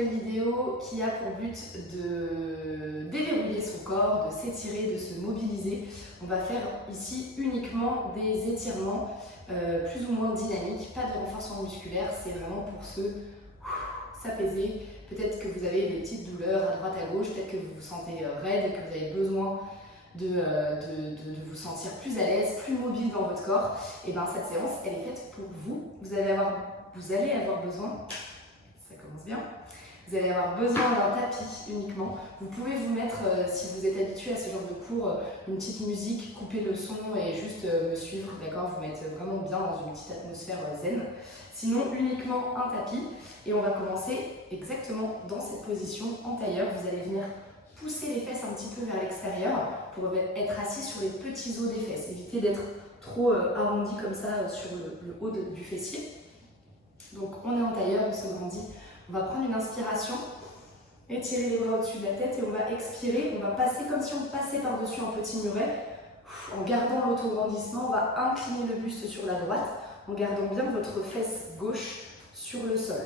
nouvelle vidéo qui a pour but de déverrouiller son corps, de s'étirer, de se mobiliser. On va faire ici uniquement des étirements plus ou moins dynamiques, pas de renforcement musculaire, c'est vraiment pour s'apaiser. Peut-être que vous avez des petites douleurs à droite à gauche, peut-être que vous vous sentez raide et que vous avez besoin de vous sentir plus à l'aise, plus mobile dans votre corps. Et bien cette séance, elle est faite pour vous. Vous allez avoir besoin, ça commence bien, vous allez avoir besoin d'un tapis uniquement. Vous pouvez vous mettre, si vous êtes habitué à ce genre de cours, une petite musique, couper le son et juste me suivre, d'accord? Vous mettre vraiment bien dans une petite atmosphère zen. Sinon, uniquement un tapis. Et on va commencer exactement dans cette position en tailleur. Vous allez venir pousser les fesses un petit peu vers l'extérieur pour être assis sur les petits os des fesses. Évitez d'être trop arrondi comme ça sur le haut du fessier. Donc on est en tailleur, on se grandit. On va prendre une inspiration, étirer les bras au-dessus de la tête et on va expirer. On va passer comme si on passait par-dessus un petit muret. En gardant l'autograndissement, on va incliner le buste sur la droite en gardant bien votre fesse gauche sur le sol.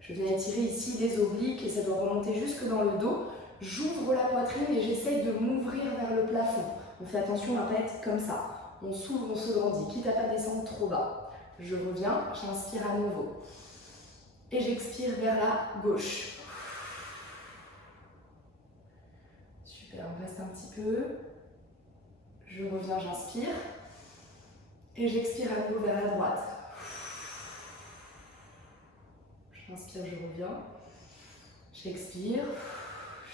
Je viens étirer ici les obliques et ça doit remonter jusque dans le dos. J'ouvre la poitrine et j'essaye de m'ouvrir vers le plafond. On fait attention à ne pas être comme ça. On s'ouvre, on se grandit, quitte à ne pas descendre trop bas. Je reviens, j'inspire à nouveau. Et j'expire vers la gauche. Super, on reste un petit peu. Je reviens, j'inspire. Et j'expire à nouveau vers la droite. J'inspire, je reviens. J'expire,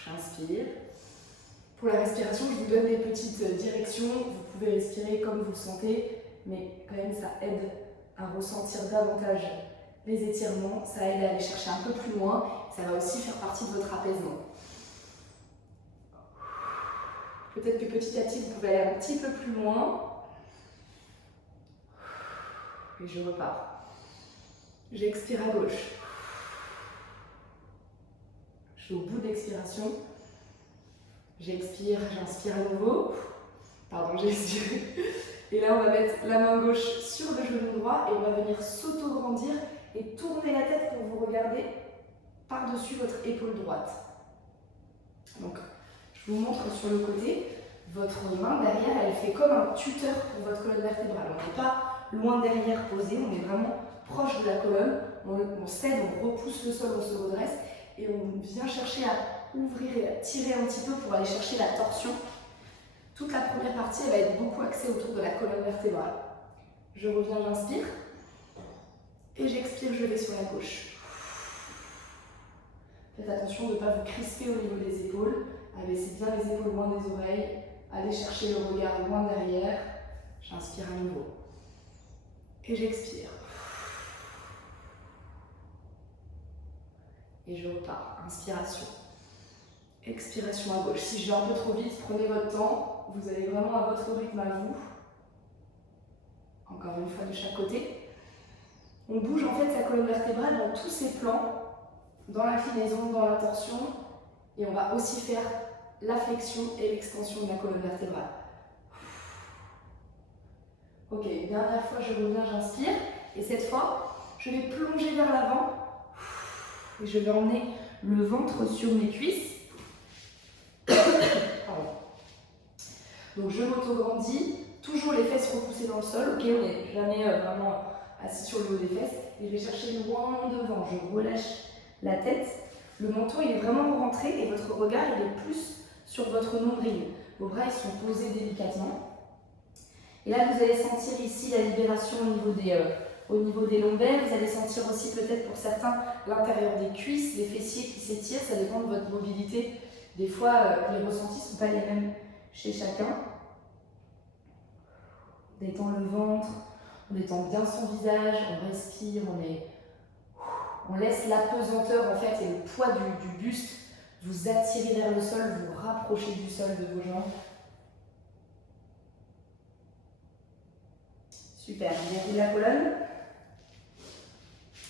j'inspire. Pour la respiration, je vous donne des petites directions. Vous pouvez respirer comme vous le sentez, mais quand même ça aide à ressentir davantage les étirements. Ça aide à aller chercher un peu plus loin. Ça va aussi faire partie de votre apaisement. Peut-être que petit à petit, vous pouvez aller un petit peu plus loin. Et je repars. J'expire à gauche. Je suis au bout de l'expiration. J'expire, j'inspire à nouveau. Pardon, j'ai expiré. Et là, on va mettre la main gauche sur le genou droit et on va venir s'auto-grandir et tourner la tête pour vous regarder par-dessus votre épaule droite. Donc, je vous montre sur le côté. Votre main derrière, elle fait comme un tuteur pour votre colonne vertébrale. On n'est pas loin derrière posé, on est vraiment proche de la colonne. On cède, on repousse le sol, on se redresse et on vient chercher à ouvrir et à tirer un petit peu pour aller chercher la torsion. Toute la première partie, elle va être beaucoup axée autour de la colonne vertébrale. Je reviens, j'inspire. Et j'expire, je vais sur la gauche. Faites attention de ne pas vous crisper au niveau des épaules. Abaissez bien les épaules loin des oreilles. Allez chercher le regard loin derrière. J'inspire à nouveau. Et j'expire. Et je repars. Inspiration. Expiration à gauche. Si je vais un peu trop vite, prenez votre temps. Vous allez vraiment à votre rythme à vous. Encore une fois de chaque côté. On bouge en fait sa colonne vertébrale dans tous ses plans, dans l'inclinaison, dans la torsion. Et on va aussi faire la flexion et l'extension de la colonne vertébrale. Ok, dernière fois, je reviens, j'inspire. Et cette fois, je vais plonger vers l'avant. Et je vais emmener le ventre sur mes cuisses. Pardon. Donc je m'auto-grandis, toujours les fesses repoussées dans le sol. Ok, on n'est jamais vraiment assis sur le haut des fesses. Et je vais chercher loin devant. Je relâche la tête. Le menton il est vraiment rentré et votre regard il est plus sur votre nombril. Vos bras ils sont posés délicatement. Et là vous allez sentir ici la libération au niveau des lombaires. Vous allez sentir aussi peut-être pour certains l'intérieur des cuisses, les fessiers qui s'étirent. Ça dépend de votre mobilité. Des fois les ressentis ne sont pas les mêmes chez chacun. On détend le ventre, on détend bien son visage, on respire, on laisse la pesanteur en fait et le poids du buste vous attirer vers le sol, vous rapprocher du sol de vos jambes. Super, on la colonne.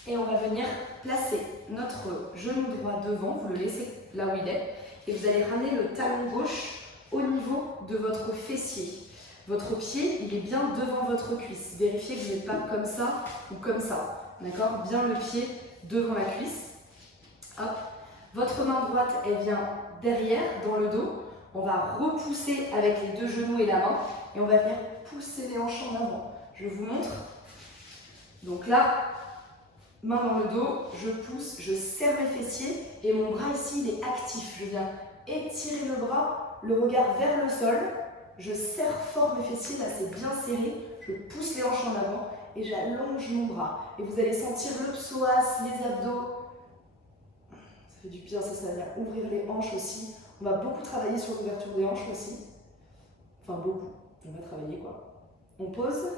Et on va venir placer notre genou droit devant, vous le laissez là où il est. Et vous allez ramener le talon gauche au niveau de votre fessier. Votre pied, il est bien devant votre cuisse. Vérifiez que vous n'êtes pas comme ça ou comme ça. D'accord? Bien le pied devant la cuisse. Hop. Votre main droite, elle vient derrière, dans le dos. On va repousser avec les deux genoux et la main. Et on va venir pousser les hanches en avant. Je vous montre. Donc là, main dans le dos, je pousse, je serre mes fessiers. Et mon bras ici, il est actif. Je viens étirer le bras, le regard vers le sol. Je serre fort mes fessiers, là c'est bien serré. Je pousse les hanches en avant et j'allonge mon bras. Et vous allez sentir le psoas, les abdos. Ça fait du bien, ça va ouvrir les hanches aussi. On va beaucoup travailler sur l'ouverture des hanches aussi. Enfin beaucoup, on va travailler quoi. On pose.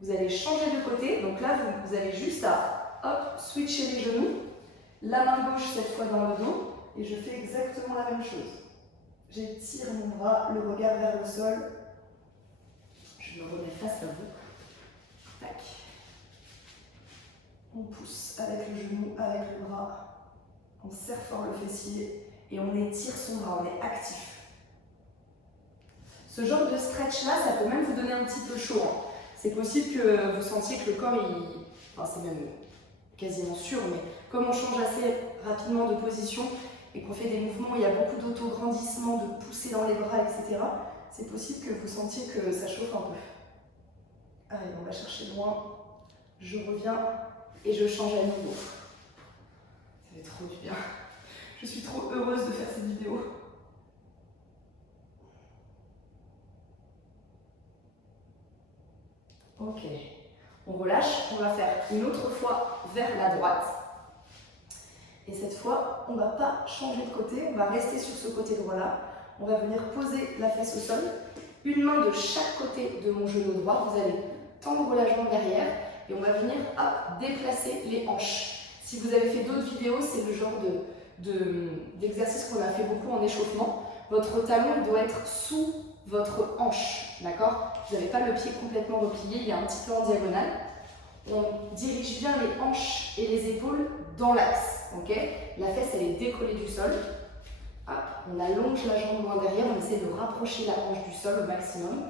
Vous allez changer de côté. Donc là, vous avez juste à hop, switcher les genoux. La main gauche cette fois dans le dos. Et je fais exactement la même chose. J'étire mon bras, le regard vers le sol. Je me remets face à vous. Tac. On pousse avec le genou, avec le bras. On serre fort le fessier et on étire son bras, on est actif. Ce genre de stretch là, ça peut même vous donner un petit peu chaud. Hein. C'est possible que vous sentiez que le corps, enfin c'est même quasiment sûr, mais comme on change assez rapidement de position et qu'on fait des mouvements, il y a beaucoup d'auto-grandissement, de pousser dans les bras, etc. C'est possible que vous sentiez que ça chauffe un peu. Allez, on va chercher loin. Je reviens et je change à nouveau. Ça fait trop du bien. Je suis trop heureuse de faire cette vidéo. Ok. On relâche. On va faire une autre fois vers la droite. Et cette fois, on ne va pas changer de côté. On va rester sur ce côté droit-là. On va venir poser la fesse au sol. Une main de chaque côté de mon genou droit. Vous allez tendre la jambe derrière. Et on va venir déplacer les hanches. Si vous avez fait d'autres vidéos, c'est le genre d'exercice qu'on a fait beaucoup en échauffement. Votre talon doit être sous votre hanche, d'accord? Vous n'avez pas le pied complètement replié, il est un petit peu en diagonale. On dirige bien les hanches et les épaules dans l'axe, ok? La fesse, elle est décollée du sol. Hop, on allonge la jambe loin derrière, on essaie de rapprocher la hanche du sol au maximum.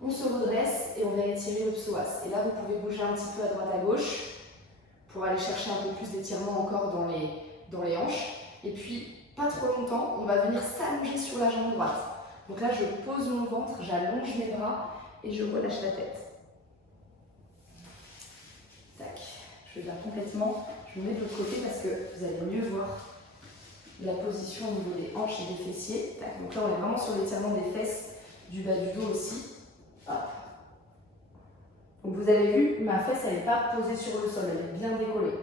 On se redresse et on va étirer le psoas. Et là, vous pouvez bouger un petit peu à droite à gauche pour aller chercher un peu plus d'étirement encore dans les hanches. Et puis, pas trop longtemps, on va venir s'allonger sur la jambe droite. Donc là, je pose mon ventre, j'allonge mes bras et je relâche la tête. Tac, je viens complètement, je me mets de l'autre côté parce que vous allez mieux voir la position au niveau des hanches et des fessiers. Tac, donc là, on est vraiment sur l'étirement des fesses, du bas du dos aussi. Hop. Donc vous avez vu, ma fesse, elle n'est pas posée sur le sol, elle est bien décollée.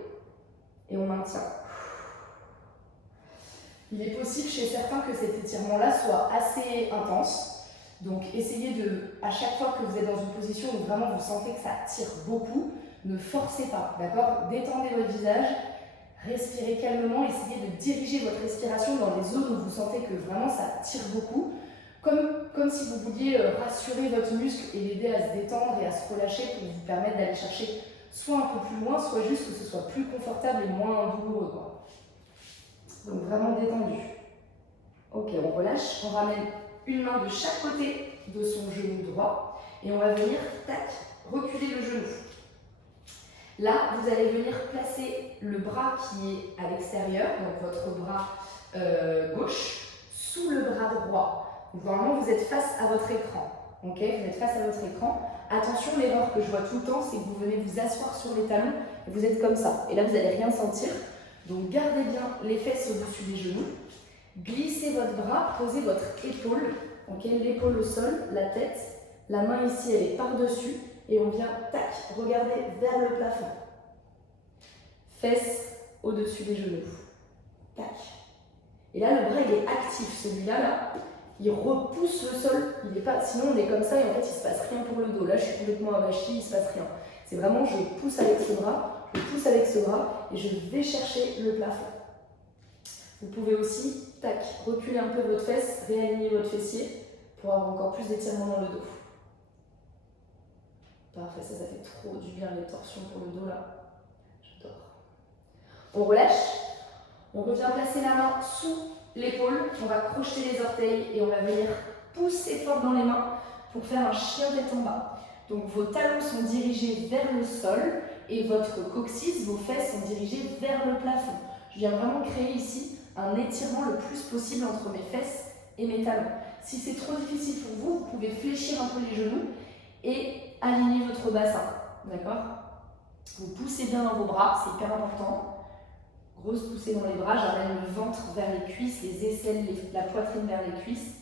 Et on maintient. Il est possible chez certains que cet étirement-là soit assez intense. Donc essayez à chaque fois que vous êtes dans une position où vraiment vous sentez que ça tire beaucoup, ne forcez pas, d'accord? Détendez votre visage, respirez calmement, essayez de diriger votre respiration dans les zones où vous sentez que vraiment ça tire beaucoup. Comme si vous vouliez rassurer votre muscle et l'aider à se détendre et à se relâcher pour vous permettre d'aller chercher soit un peu plus loin, soit juste que ce soit plus confortable et moins douloureux, quoi. Donc vraiment détendu. Ok, on relâche, on ramène une main de chaque côté de son genou droit et on va venir, tac, reculer le genou. Là, vous allez venir placer le bras qui est à l'extérieur, donc votre bras gauche, sous le bras droit. Donc normalement, vous êtes face à votre écran. Ok, vous êtes face à votre écran. Attention, l'erreur que je vois tout le temps, c'est que vous venez vous asseoir sur les talons et vous êtes comme ça. Et là, vous n'allez rien sentir. Donc gardez bien les fesses au-dessus des genoux. Glissez votre bras, posez votre épaule. Okay, l'épaule au sol, la tête. La main ici, elle est par-dessus. Et on vient, tac, regarder vers le plafond. Fesses au-dessus des genoux. Tac. Et là, le bras, il est actif. Celui-là, là, il repousse le sol. Il est pas, sinon, on est comme ça et en fait, il ne se passe rien pour le dos. Là, je suis complètement avachie, il ne se passe rien. C'est vraiment, je pousse avec ce bras, je pousse avec ce bras et je vais chercher le plafond. Vous pouvez aussi, tac, reculer un peu votre fesse, réaligner votre fessier pour avoir encore plus d'étirement dans le dos. Parfait, ça fait trop du bien les torsions pour le dos là. J'adore. On relâche, on revient placer la main sous l'épaule, on va crocheter les orteils et on va venir pousser fort dans les mains pour faire un chien tête en bas. Donc vos talons sont dirigés vers le sol et votre coccyx, vos fesses sont dirigées vers le plafond. Je viens vraiment créer ici un étirement le plus possible entre mes fesses et mes talons. Si c'est trop difficile pour vous, vous pouvez fléchir un peu les genoux et aligner votre bassin. D'accord? Vous poussez bien dans vos bras, c'est hyper important. Grosse poussée dans les bras, j'amène le ventre vers les cuisses, les aisselles, la poitrine vers les cuisses.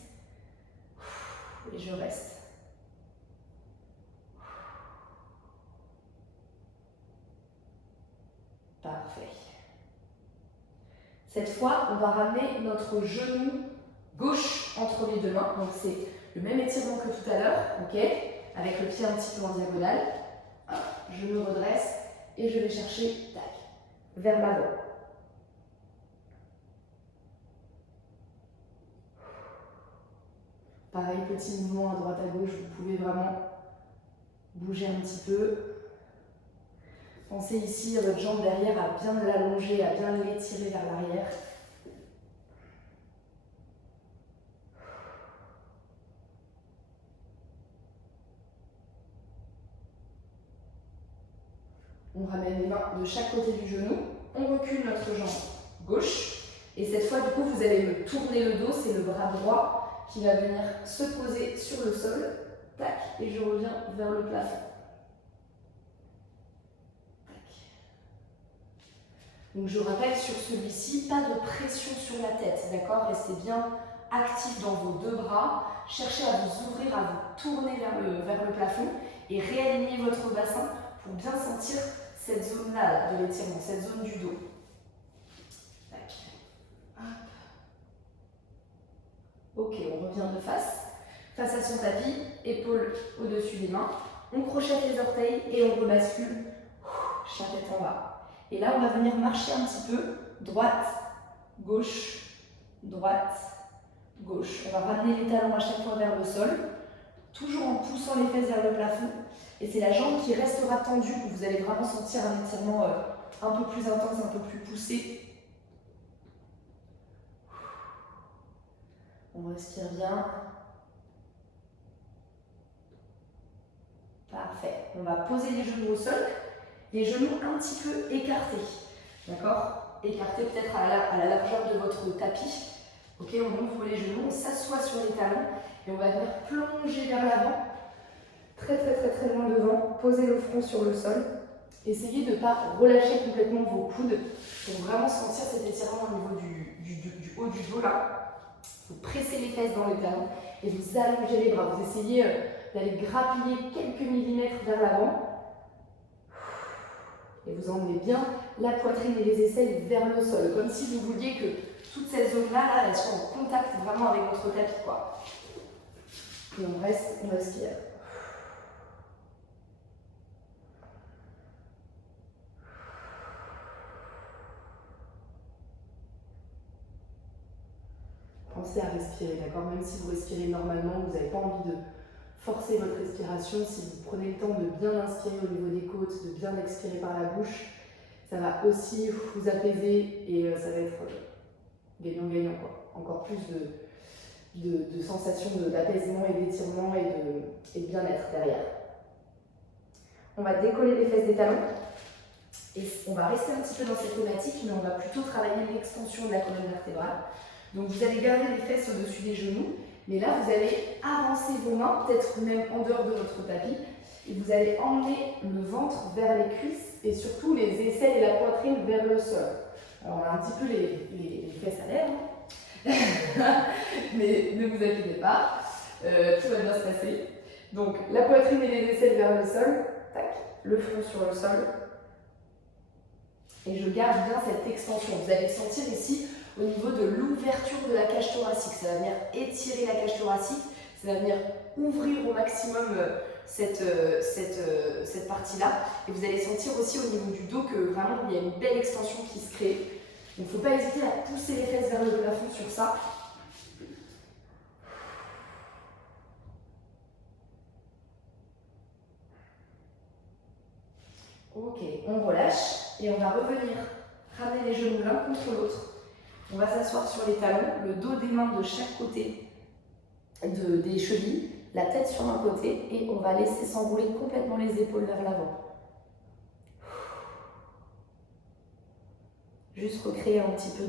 Et je reste. Parfait. Cette fois, on va ramener notre genou gauche entre les deux mains. Donc c'est le même étirement que tout à l'heure, ok? Avec le pied un petit peu en diagonale. Hop, je me redresse et je vais chercher, tac, vers l'avant. Pareil, petit mouvement à droite à gauche, vous pouvez vraiment bouger un petit peu. Pensez ici à votre jambe derrière à bien l'allonger, à bien l'étirer vers l'arrière. On ramène les mains de chaque côté du genou, on recule notre jambe gauche et cette fois du coup vous allez me tourner le dos, c'est le bras droit qui va venir se poser sur le sol, tac, et je reviens vers le plafond. Tac. Donc je rappelle sur celui-ci, pas de pression sur la tête, d'accord? Restez bien actif dans vos deux bras, cherchez à vous ouvrir, à vous tourner vers le plafond et réaligner votre bassin pour bien sentir cette zone-là de l'étirement, cette zone du dos. Tac. Hop. Ok, on revient de face à son tapis, épaules au-dessus des mains. On crochette les orteils et on rebascule, chien tête en bas. Et là, on va venir marcher un petit peu, droite, gauche, droite, gauche. On va ramener les talons à chaque fois vers le sol, toujours en poussant les fesses vers le plafond. Et c'est la jambe qui restera tendue, vous allez vraiment sentir un étirement un peu plus intense, un peu plus poussé. On respire bien. Parfait. On va poser les genoux au sol, les genoux un petit peu écartés. D'accord? Écartés peut-être à la largeur de votre tapis. Ok, on ouvre les genoux, on s'assoit sur les talons et on va venir plonger vers l'avant. Très loin devant, posez le front sur le sol. Essayez de ne pas relâcher complètement vos coudes pour vraiment sentir cet étirement au niveau du haut du dos là. Vous pressez les fesses dans les talons et vous allongez les bras. Vous essayez d'aller grappiller quelques millimètres vers l'avant. Et vous emmenez bien la poitrine et les aisselles vers le sol. Comme si vous vouliez que toute cette zone-là, elle soit en contact vraiment avec votre tapis, quoi. Et on reste, on respire. Pensez à respirer, d'accord? Même si vous respirez normalement, vous n'avez pas envie de forcer votre respiration. Si vous prenez le temps de bien inspirer au niveau des côtes, de bien expirer par la bouche, ça va aussi vous apaiser et ça va être gagnant-gagnant, quoi. Encore plus de sensations d'apaisement et d'étirement et de bien-être derrière. On va décoller les fesses des talons et on va rester un petit peu dans cette thématique, mais on va plutôt travailler l'extension de la colonne vertébrale. Donc vous allez garder les fesses au-dessus des genoux, mais là vous allez avancer vos mains, peut-être même en dehors de votre tapis, et vous allez emmener le ventre vers les cuisses et surtout les aisselles et la poitrine vers le sol. Alors on a un petit peu les fesses à l'air, hein. Mais ne vous inquiétez pas, tout va bien se passer. Donc la poitrine et les aisselles vers le sol, tac, le front sur le sol. Et je garde bien cette extension. Vous allez sentir ici au niveau de l'ouverture de la cage thoracique. Ça va venir étirer la cage thoracique, ça va venir ouvrir au maximum cette partie-là. Et vous allez sentir aussi au niveau du dos que vraiment il y a une belle extension qui se crée. Donc il ne faut pas hésiter à pousser les fesses vers le plafond sur ça. Ok, on relâche et on va revenir ramener les genoux l'un contre l'autre. On va s'asseoir sur les talons, le dos des mains de chaque côté des chevilles, la tête sur un côté et on va laisser s'enrouler complètement les épaules vers l'avant. Juste recréer un petit peu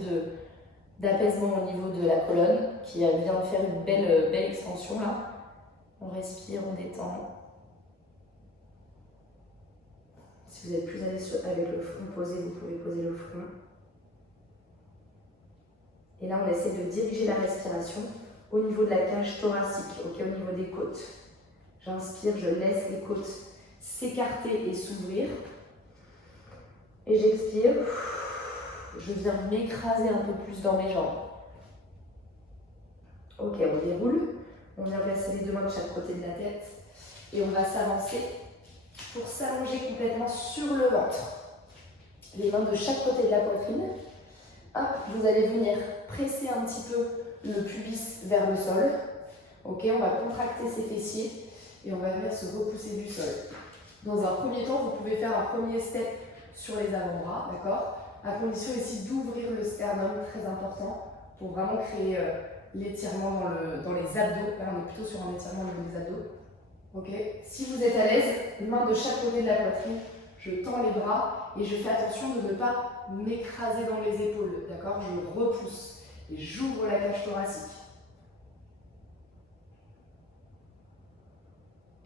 d'apaisement au niveau de la colonne qui vient de faire une belle extension là. On respire, on détend. Si vous êtes plus à l'aise avec le front posé, vous pouvez poser le front. Et là, on essaie de diriger la respiration au niveau de la cage thoracique, au niveau des côtes. J'inspire, je laisse les côtes s'écarter et s'ouvrir. Et j'expire, je viens m'écraser un peu plus dans mes jambes. Ok, on déroule. On vient placer les deux mains de chaque côté de la tête. Et on va s'avancer pour s'allonger complètement sur le ventre. Les mains de chaque côté de la poitrine. Hop, vous allez venir presser un petit peu le pubis vers le sol. Ok, on va contracter ses fessiers et on va venir se repousser du sol. Dans un premier temps, vous pouvez faire un premier step sur les avant-bras, d'accord? À condition ici d'ouvrir le sternum, très important, pour vraiment créer l'étirement dans les abdos. Là, on est plutôt sur un étirement au niveau des abdos. Ok, si vous êtes à l'aise, main de chaque côté de la poitrine, je tends les bras et je fais attention de ne pas m'écraser dans les épaules, d'accord? Je repousse et j'ouvre la cage thoracique.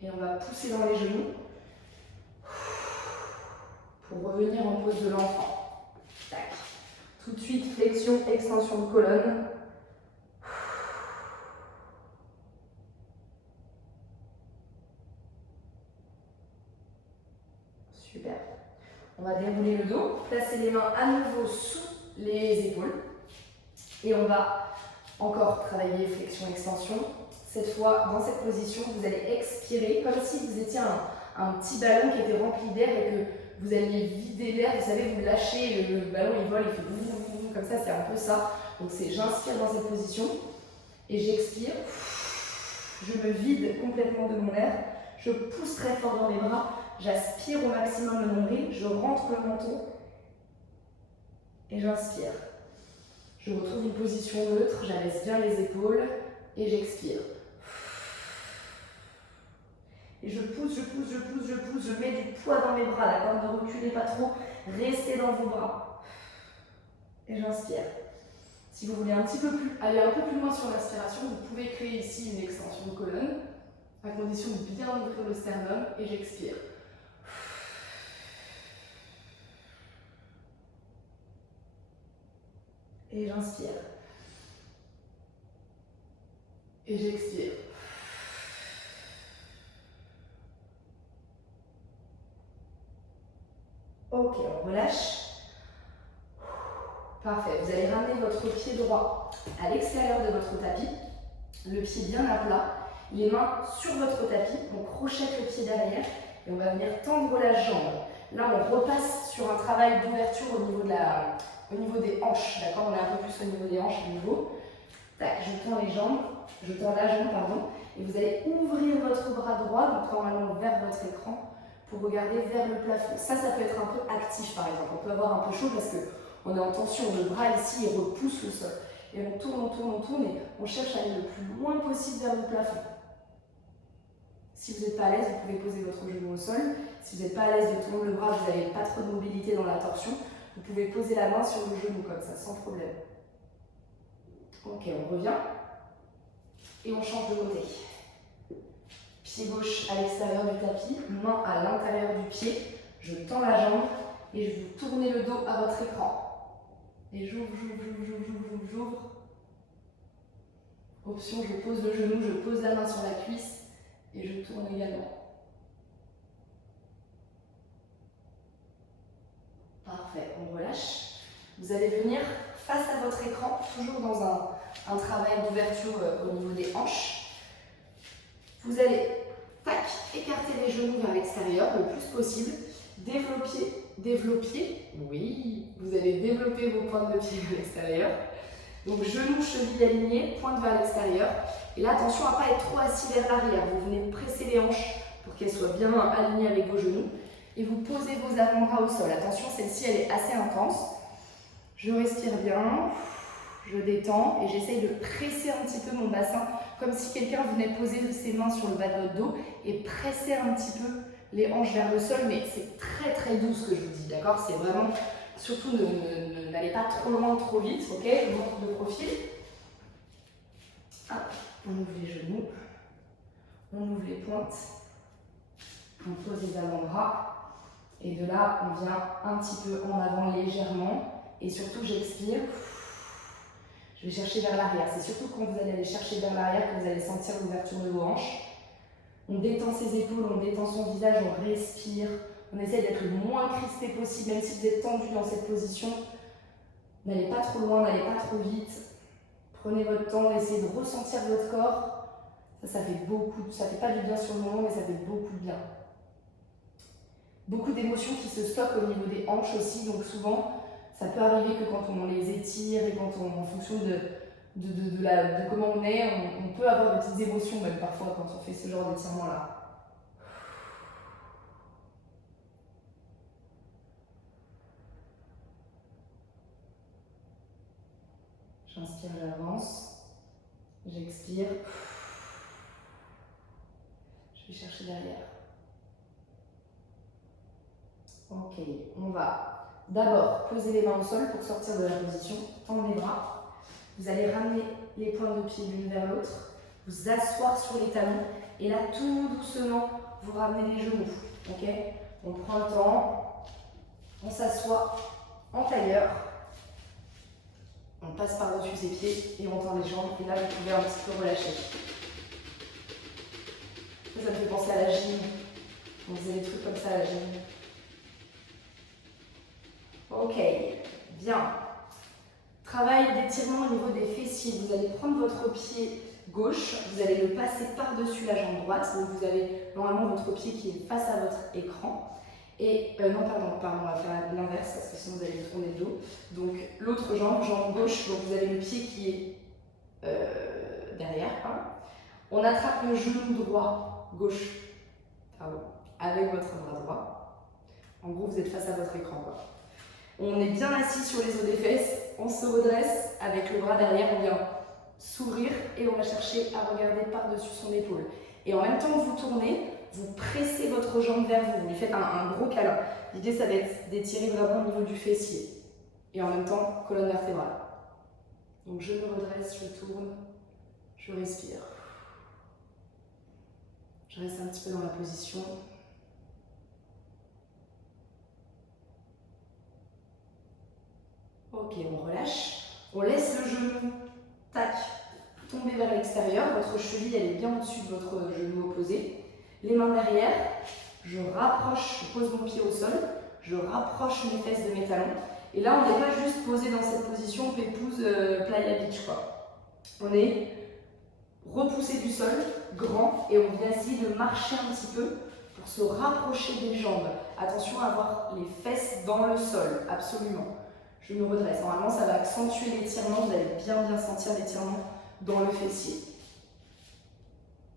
Et on va pousser dans les genoux pour revenir en pose de l'enfant. Tac. Tout de suite, flexion, extension de colonne. Super. On va dérouler le dos, placer les mains à nouveau sous les épaules. Et on va encore travailler flexion-extension. Cette fois, dans cette position, vous allez expirer comme si vous étiez un petit ballon qui était rempli d'air et que vous alliez vider l'air. Vous savez, vous lâchez, le ballon il vole, il fait boum, boum, boum, comme ça, c'est un peu ça. Donc c'est j'inspire dans cette position et j'expire. Je me vide complètement de mon air. Je pousse très fort dans les bras. J'aspire au maximum le nombril. Je rentre le menton et j'inspire. Je retrouve une position neutre. J'abaisse bien les épaules et j'expire. Et je pousse, je pousse, je pousse, je pousse, je mets du poids dans mes bras, d'accord? Ne reculez pas trop, restez dans vos bras. Et j'inspire. Si vous voulez aller un peu plus loin sur l'inspiration, vous pouvez créer ici une extension de colonne, à condition de bien ouvrir le sternum, et j'expire. Et j'inspire. Et j'expire. Ok, on relâche. Parfait. Vous allez ramener votre pied droit à l'extérieur de votre tapis, le pied bien à plat, les mains sur votre tapis, on crochette le pied derrière et on va venir tendre la jambe. Là, on repasse sur un travail d'ouverture au niveau des hanches, d'accord? On est un peu plus au niveau des hanches, à nouveau. Tac, je tends la jambe, pardon, et vous allez ouvrir votre bras droit, donc normalement vers votre écran, pour regarder vers le plafond. Ça peut être un peu actif par exemple. On peut avoir un peu chaud parce qu'on est en tension. Le bras ici, il repousse le sol. Et on tourne, on tourne, on tourne et on cherche à aller le plus loin possible vers le plafond. Si vous n'êtes pas à l'aise, vous pouvez poser votre genou au sol. Si vous n'êtes pas à l'aise de tourner le bras, vous n'avez pas trop de mobilité dans la torsion, vous pouvez poser la main sur le genou comme ça, sans problème. Ok, on revient et on change de côté. Pied gauche à l'extérieur du tapis, main à l'intérieur du pied. Je tends la jambe et je vous tournez le dos à votre écran. Et j'ouvre. Option, je pose le genou, je pose la main sur la cuisse et je tourne également. Parfait, on relâche. Vous allez venir face à votre écran, toujours dans un travail d'ouverture au niveau des hanches. Vous allez écarter les genoux vers l'extérieur le plus possible. Développer. Oui, vous allez développer vos pointes de pied vers l'extérieur. Donc genoux, chevilles alignés, pointe vers l'extérieur. Et là, attention à ne pas être trop assis vers l'arrière. Vous venez presser les hanches pour qu'elles soient bien alignées avec vos genoux. Et vous posez vos avant-bras au sol. Attention, celle-ci, elle est assez intense. Je respire bien, je détends et j'essaye de presser un petit peu mon bassin comme si quelqu'un venait poser ses mains sur le bas de votre dos et presser un petit peu les hanches vers le sol, mais c'est très très doux ce que je vous dis, d'accord? C'est vraiment Surtout, n'allez pas trop loin, trop vite, ok? Je vous montre de profil. Hop, on ouvre les genoux, on ouvre les pointes, on pose les avant-bras. Et de là, on vient un petit peu en avant légèrement. Et surtout, j'expire. Je vais chercher vers l'arrière. C'est surtout quand vous allez aller chercher vers l'arrière que vous allez sentir l'ouverture de vos hanches. On détend ses épaules, on détend son visage, on respire. On essaie d'être le moins crispé possible, même si vous êtes tendu dans cette position. N'allez pas trop loin, n'allez pas trop vite. Prenez votre temps, essayez de ressentir votre corps. Ça fait beaucoup, ça fait pas du bien sur le moment, mais ça fait beaucoup de bien. Beaucoup d'émotions qui se stockent au niveau des hanches aussi, donc souvent, ça peut arriver que quand on les étire et quand on, en fonction de comment on est, on peut avoir des petites émotions même parfois quand on fait ce genre d'étirement-là. J'inspire, j'avance, j'expire, je vais chercher derrière. Ok, on va d'abord poser les mains au sol pour sortir de la position, tendre les bras. Vous allez ramener les pointes de pied l'une vers l'autre, vous asseoir sur les talons et là tout doucement vous ramenez les genoux. Ok, on prend le temps, on s'assoit en tailleur, on passe par-dessus ses pieds et on tend les jambes et là vous pouvez un petit peu relâcher. Ça me fait penser à la gym, on faisait des trucs comme ça à la gym. Ok, bien. Travail d'étirement au niveau des fessiers. Vous allez prendre votre pied gauche, vous allez le passer par-dessus la jambe droite. Donc vous avez normalement votre pied qui est face à votre écran. Et non, pardon, on va faire l'inverse parce que sinon vous allez tourner le dos. Donc l'autre jambe, jambe gauche, donc vous avez le pied qui est derrière. Hein. On attrape le genou droit, gauche, pardon, avec votre bras droit. En gros, vous êtes face à votre écran, quoi. On est bien assis sur les os des fesses, on se redresse avec le bras derrière, on vient s'ouvrir et on va chercher à regarder par-dessus son épaule. Et en même temps que vous tournez, vous pressez votre jambe vers vous, vous lui faites un gros câlin. L'idée, ça va être d'étirer vraiment au niveau du fessier. Et en même temps, colonne vertébrale. Donc je me redresse, je tourne, je respire. Je reste un petit peu dans la position. Ok, on relâche. On laisse le genou, tac, tomber vers l'extérieur. Votre cheville, elle est bien au-dessus de votre genou opposé. Les mains derrière. Je rapproche, je pose mon pied au sol. Je rapproche mes fesses de mes talons. Et là, on n'est pas juste posé dans cette position pépouze playa beach, quoi. On est repoussé du sol, grand, et on vient essayer de marcher un petit peu pour se rapprocher des jambes. Attention à avoir les fesses dans le sol, absolument. Je me redresse. Normalement, ça va accentuer l'étirement. Vous allez bien sentir l'étirement dans le fessier.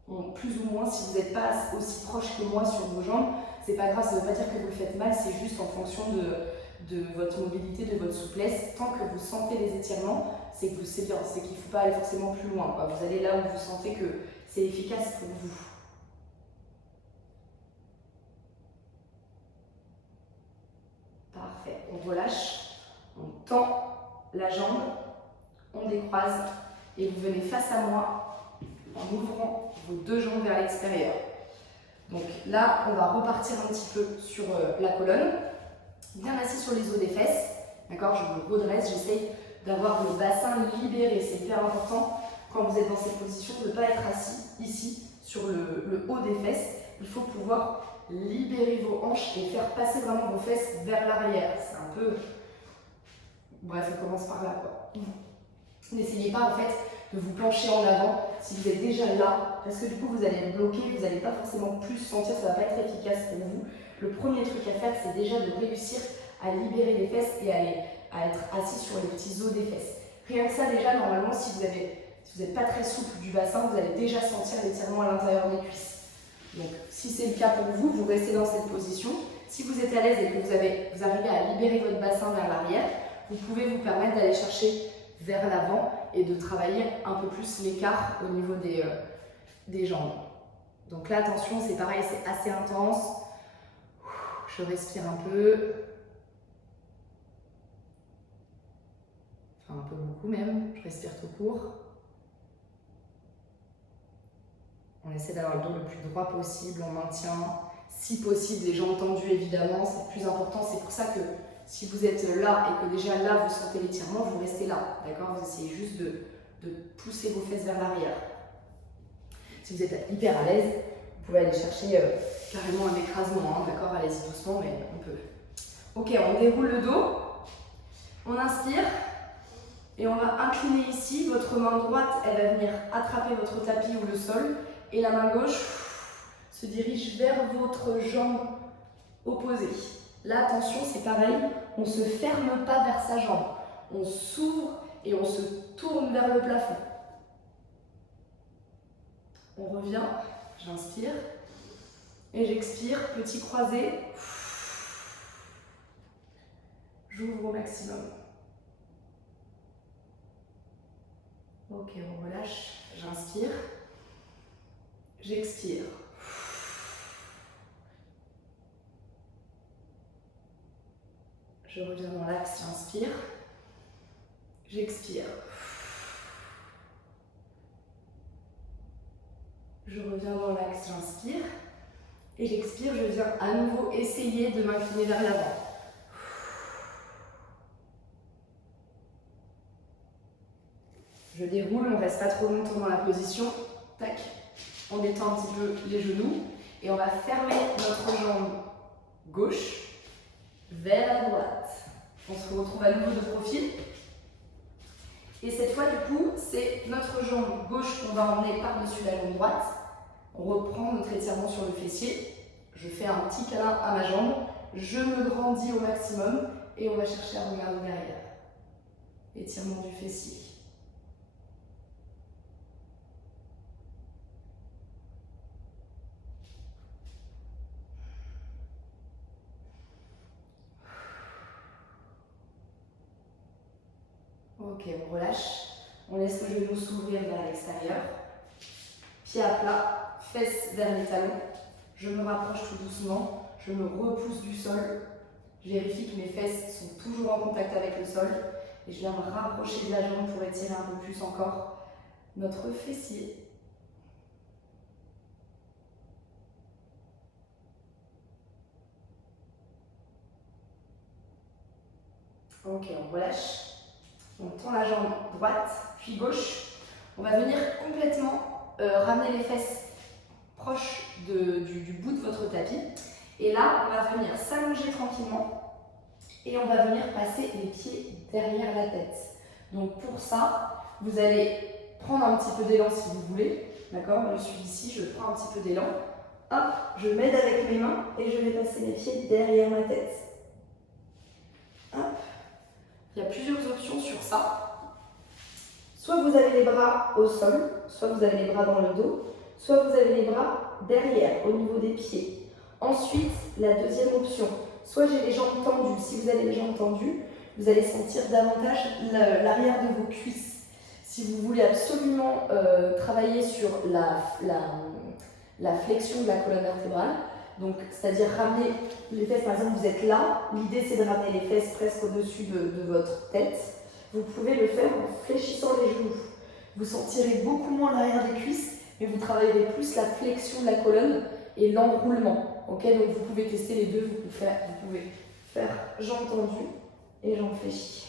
Bon, plus ou moins, si vous n'êtes pas aussi proche que moi sur vos jambes, c'est pas grave, ça ne veut pas dire que vous le faites mal, c'est juste en fonction de votre mobilité, de votre souplesse. Tant que vous sentez les étirements, c'est que c'est bien, c'est qu'il ne faut pas aller forcément plus loin, quoi. Vous allez là où vous sentez que c'est efficace pour vous. Parfait, on relâche, on tend la jambe, on décroise et vous venez face à moi en ouvrant vos deux jambes vers l'extérieur. Donc là, on va repartir un petit peu sur la colonne, bien assis sur les os des fesses. D'accord, je me redresse, j'essaye d'avoir le bassin libéré. C'est hyper important quand vous êtes dans cette position de ne pas être assis ici sur le haut des fesses. Il faut pouvoir libérer vos hanches et faire passer vraiment vos fesses vers l'arrière. C'est un peu... Bref, on commence par là, quoi. N'essayez pas en fait de vous pencher en avant si vous êtes déjà là, parce que du coup vous allez être bloqué, vous n'allez pas forcément plus sentir, ça ne va pas être efficace pour vous. Le premier truc à faire, c'est déjà de réussir à libérer les fesses et à être assis sur les petits os des fesses. Rien que ça déjà, normalement, si vous n'êtes pas très souple du bassin, vous allez déjà sentir l'étirement à l'intérieur des cuisses. Donc si c'est le cas pour vous, vous restez dans cette position. Si vous êtes à l'aise et que vous arrivez à libérer votre bassin vers l'arrière, vous pouvez vous permettre d'aller chercher vers l'avant et de travailler un peu plus l'écart au niveau des jambes. Donc là, attention, c'est pareil, c'est assez intense. Je respire un peu. peu beaucoup même. Je respire tout court. On essaie d'avoir le dos le plus droit possible, on maintient, si possible, les jambes tendues évidemment, c'est le plus important. C'est pour ça que si vous êtes là et que déjà là vous sentez l'étirement, vous restez là, d'accord? Vous essayez juste de pousser vos fesses vers l'arrière. Si vous êtes hyper à l'aise, vous pouvez aller chercher carrément un écrasement, hein, d'accord? Allez-y doucement, mais on peut. Ok, on déroule le dos, on inspire et on va incliner ici. Votre main droite, elle va venir attraper votre tapis ou le sol et la main gauche se dirige vers votre jambe opposée. Là, attention, c'est pareil, on ne se ferme pas vers sa jambe. On s'ouvre et on se tourne vers le plafond. On revient, j'inspire et j'expire, petit croisé. J'ouvre au maximum. Ok, on relâche, j'inspire, j'expire. Je reviens dans l'axe, j'inspire, j'expire. Je reviens dans l'axe, j'inspire et j'expire. Je viens à nouveau essayer de m'incliner vers l'avant. Je déroule, on ne reste pas trop longtemps dans la position. Tac, on détend un petit peu les genoux et on va fermer notre jambe gauche vers la droite. On se retrouve à nouveau de profil. Et cette fois, du coup, c'est notre jambe gauche qu'on va emmener par-dessus la jambe droite. On reprend notre étirement sur le fessier. Je fais un petit câlin à ma jambe. Je me grandis au maximum et on va chercher à regarder derrière. Étirement du fessier. Ok, on relâche. On laisse le genou s'ouvrir vers l'extérieur. Pied à plat, fesses vers les talons. Je me rapproche tout doucement. Je me repousse du sol. Je vérifie que mes fesses sont toujours en contact avec le sol. Et je viens me rapprocher de la jambe pour étirer un peu plus encore notre fessier. Ok, on relâche. On tend la jambe droite, puis gauche. On va venir complètement ramener les fesses proches du bout de votre tapis. Et là, on va venir s'allonger tranquillement et on va venir passer les pieds derrière la tête. Donc pour ça, vous allez prendre un petit peu d'élan si vous voulez. D'accord? Je suis ici, je prends un petit peu d'élan. Hop, je m'aide avec mes mains et je vais passer les pieds derrière ma tête. Hop. Il y a plusieurs options sur ça. Soit vous avez les bras au sol, soit vous avez les bras dans le dos, soit vous avez les bras derrière, au niveau des pieds. Ensuite, la deuxième option, soit j'ai les jambes tendues. Si vous avez les jambes tendues, vous allez sentir davantage l'arrière de vos cuisses. Si vous voulez absolument travailler sur la flexion de la colonne vertébrale, donc c'est-à-dire ramener les fesses, par exemple vous êtes là, l'idée c'est de ramener les fesses presque au-dessus de votre tête. Vous pouvez le faire en fléchissant les genoux. Vous sentirez beaucoup moins l'arrière des cuisses, mais vous travaillerez plus la flexion de la colonne et l'enroulement. Okay, donc vous pouvez tester les deux, vous pouvez faire jambes tendues et jambes fléchies.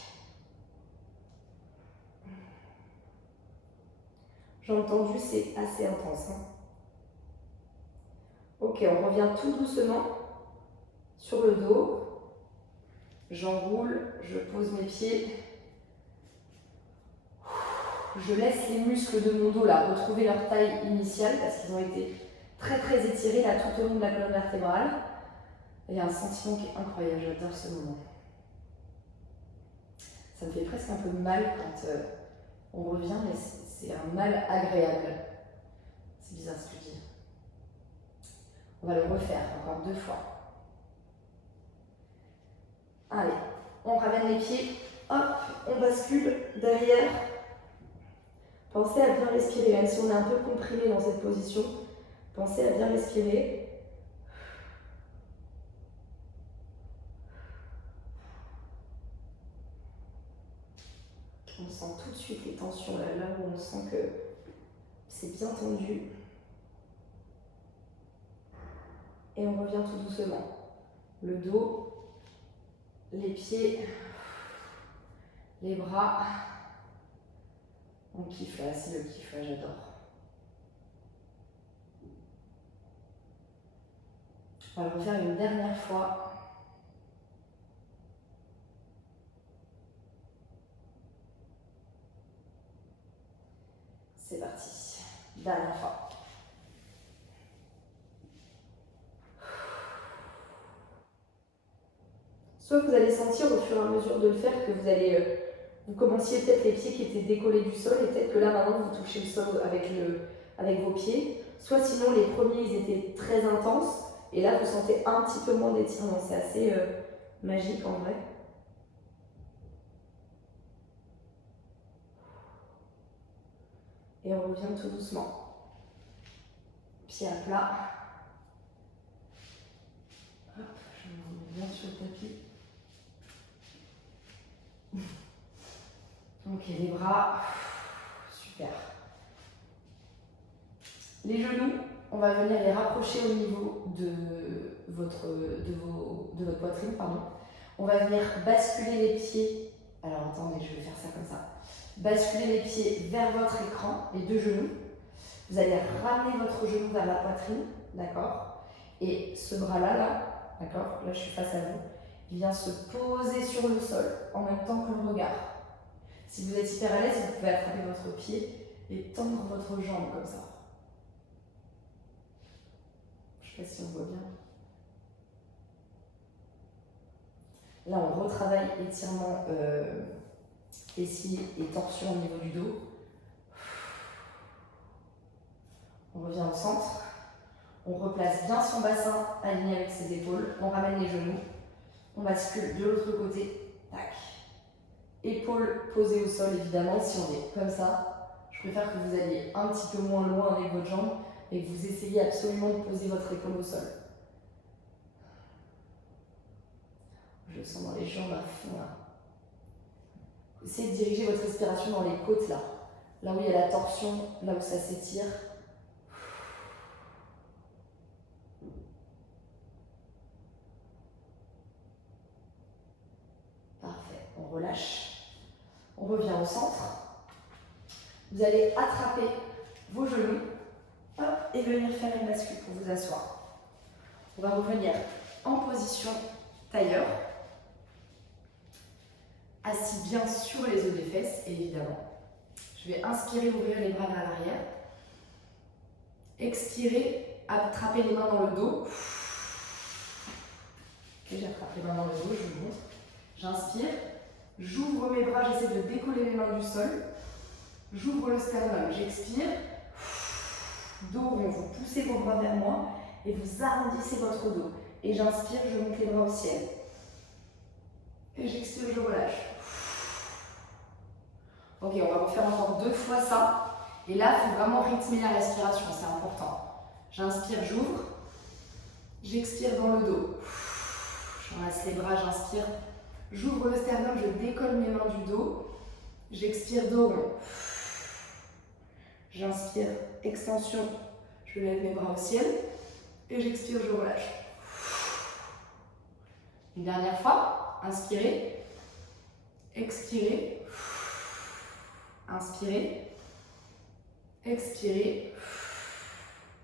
Jambes tendues, c'est assez intense. Hein. Ok, on revient tout doucement sur le dos. J'enroule, je pose mes pieds. Je laisse les muscles de mon dos là retrouver leur taille initiale parce qu'ils ont été très très étirés là tout au long de la colonne vertébrale. Il y a un sentiment qui est incroyable, j'adore ce moment. Ça me fait presque un peu mal quand on revient, mais c'est un mal agréable. C'est bizarre ce que je dis. On va le refaire encore 2 fois. Allez, on ramène les pieds, hop, on bascule derrière. Pensez à bien respirer, même si on est un peu comprimé dans cette position, pensez à bien respirer. On sent tout de suite les tensions là où on sent que c'est bien tendu. Et on revient tout doucement. Le dos, les pieds, les bras. On kiffe là, c'est le kiff, là, j'adore. On va le refaire une dernière fois. C'est parti. Dernière fois. Soit vous allez sentir au fur et à mesure de le faire que vous commenciez peut-être les pieds qui étaient décollés du sol et peut-être que là maintenant vous touchez le sol avec vos pieds. Soit sinon les premiers ils étaient très intenses et là vous sentez un petit peu moins d'étirement. C'est assez magique en vrai. Et on revient tout doucement. Pied à plat. Hop, je me remets bien sur le tapis. Ok, les bras. Super. Les genoux, on va venir les rapprocher au niveau de votre poitrine. Pardon. On va venir basculer les pieds. Alors attendez, je vais faire ça comme ça. Basculer les pieds vers votre écran, les deux genoux. Vous allez ramener votre genou vers la poitrine, d'accord? Et ce bras-là, d'accord? Là, je suis face à vous. Il vient se poser sur le sol en même temps que le regard. Si vous êtes hyper à l'aise, vous pouvez attraper votre pied et tendre votre jambe comme ça. Je ne sais pas si on voit bien. Là, on retravaille étirement fessiers et torsion au niveau du dos. On revient au centre. On replace bien son bassin aligné avec ses épaules. On ramène les genoux. On bascule de l'autre côté. Tac. Épaules posées au sol, évidemment. Si on est comme ça, je préfère que vous alliez un petit peu moins loin avec votre jambe et que vous essayiez absolument de poser votre épaule au sol. Je sens dans les jambes à fond là. Essayez de diriger votre respiration dans les côtes là. Là où il y a la torsion, là où ça s'étire. Parfait, on relâche. On revient au centre. Vous allez attraper vos genoux, hop, et venir faire une bascule pour vous asseoir. On va revenir en position tailleur, assis bien sur les os des fesses, évidemment. Je vais inspirer, ouvrir les bras vers l'arrière. Expirer, attraper les mains dans le dos. Ok, j'attrape les mains dans le dos, je vous montre. J'inspire, j'ouvre mes bras, j'essaie de décoller mes mains du sol. J'ouvre le sternum, j'expire. Dos rond, vous poussez vos bras vers moi et vous arrondissez votre dos. Et j'inspire, je monte les bras au ciel. Et j'expire, je relâche. Ok, on va refaire encore 2 fois ça. Et là, il faut vraiment rythmer la respiration, c'est important. J'inspire, j'ouvre. J'expire dans le dos. J'enlace les bras, j'inspire. J'ouvre le sternum, je décolle mes mains du dos. J'expire, dos rond. J'inspire, extension. Je lève mes bras au ciel. Et j'expire, je relâche. Une dernière fois. Inspirez. Expirez. Inspirez. Expirez.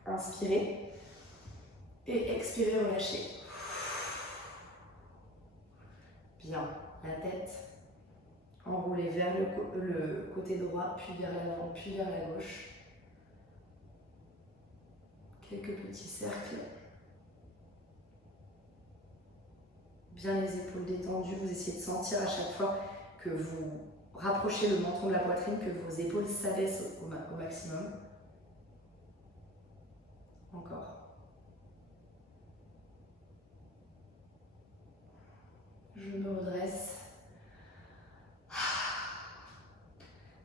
Inspirez. Et expirez, relâchez. Bien. La tête enroulée vers le côté droit, puis vers l'avant, puis vers la gauche. Quelques petits cercles. Bien les épaules détendues. Vous essayez de sentir à chaque fois que vous rapprochez le menton de la poitrine, que vos épaules s'abaissent au maximum. Encore. Je me redresse.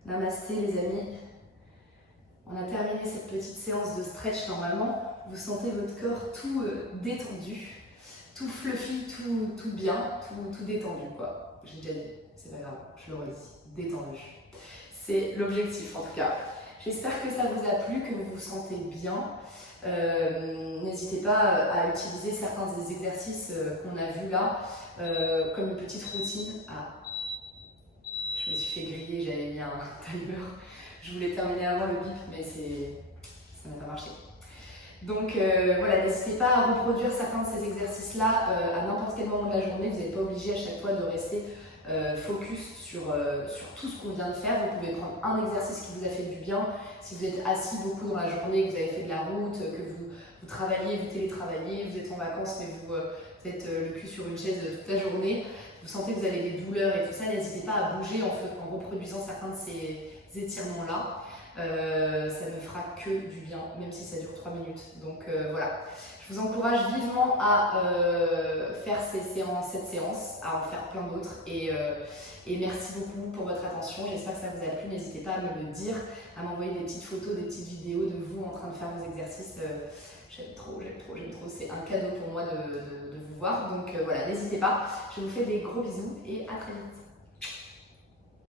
Namasté les amis. On a terminé cette petite séance de stretch normalement. Vous sentez votre corps tout détendu, tout fluffy, tout bien, tout détendu quoi. J'ai déjà dit, c'est pas grave, je le redis. détendu. C'est l'objectif en tout cas. J'espère que ça vous a plu, que vous vous sentez bien. N'hésitez pas à utiliser certains des exercices qu'on a vus là comme une petite routine. Ah, je me suis fait griller, j'avais mis un timer. Je voulais terminer avant le bip, mais ça n'a pas marché. Donc voilà, n'hésitez pas à reproduire certains de ces exercices-là à n'importe quel moment de la journée. Vous n'êtes pas obligé à chaque fois de rester focus sur tout ce qu'on vient de faire. Vous pouvez prendre un exercice qui vous a fait du bien. Si vous êtes assis beaucoup dans la journée, que vous avez fait de la route, que vous travaillez, vous télétravaillez, vous êtes en vacances mais vous êtes le cul sur une chaise toute la journée, vous sentez que vous avez des douleurs et tout ça, n'hésitez pas à bouger en reproduisant certains de ces étirements-là. Ça ne fera que du bien, même si ça dure 3 minutes. Donc voilà, je vous encourage vivement à faire cette séance, à en faire plein d'autres. Et merci beaucoup pour votre attention. J'espère que ça vous a plu. N'hésitez pas à me le dire, à m'envoyer des petites photos, des petites vidéos de vous en train de faire vos exercices. J'aime trop. C'est un cadeau pour moi de vous voir. Donc voilà, n'hésitez pas. Je vous fais des gros bisous et à très vite.